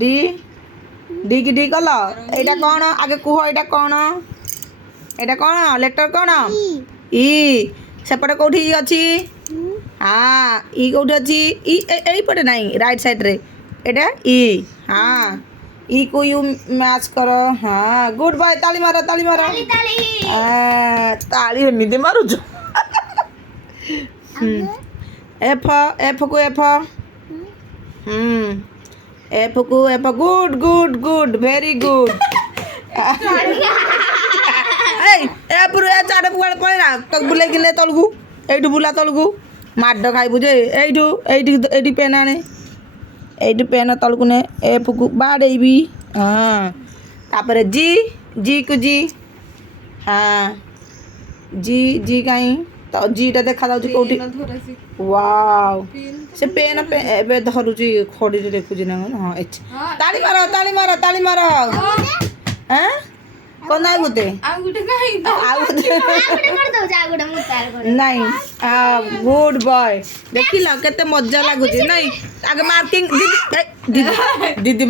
D D কি D call এইটা কোণ আগে কুহ এইটা কোণ লেটর কোণ ই সেপଟେ কোଉଠି ই ଅଛି হ্যাঁ ই কোଉଠି ଅଛି ই এইপଟେ নাই রাইট সাইড রে এটা ই হ্যাঁ ই কু ইউ ম্যাচ কর হ্যাঁ গুড বয় তালি মার তালি এମିତି ମାରୁଛୁ এফ এফ কু এফ এফ কু F good good good very good এই এপুরু এ চাড়ে কুଆଡେ ପଳେଇଲା ତ ବୁଲେଇକି ନେ ତଳକୁ এইଠୁ ବୁଲା ତଳକୁ ମାଡ଼ ଖାଇବୁ ଯେ এইଠି ପେନ୍ ଆଣେ এইଠି ପେନ୍ ତଳକୁ ନେ ଏଫକୁ ବାଡ଼େଇବି ହଁ ତାପରେ ଜି ଜି କୁ ଜି ହଁ ଜି ଜି କାହିଁ ତ ଜିଟା ଦେଖାଯାଉଛି କୋଉଠି ୱାଓ ସେ ପେନ୍ ଏବେ ଧରୁଛି ଖଡ଼ିରେ ଦେଖୁଛି ନା ହଁ ଏଠି ତାଳି ମାର ହଁ କ'ଣ ନାଇଁ ଗୋଟେ ନାଇଁ ଗୁଡ୍ ବୟ ଦେଖିଲ କେତେ ମଜା ଲାଗୁଛି ନାଇଁ ଆଗ ମାର୍କିଂ ଦିଦି ଦିଦି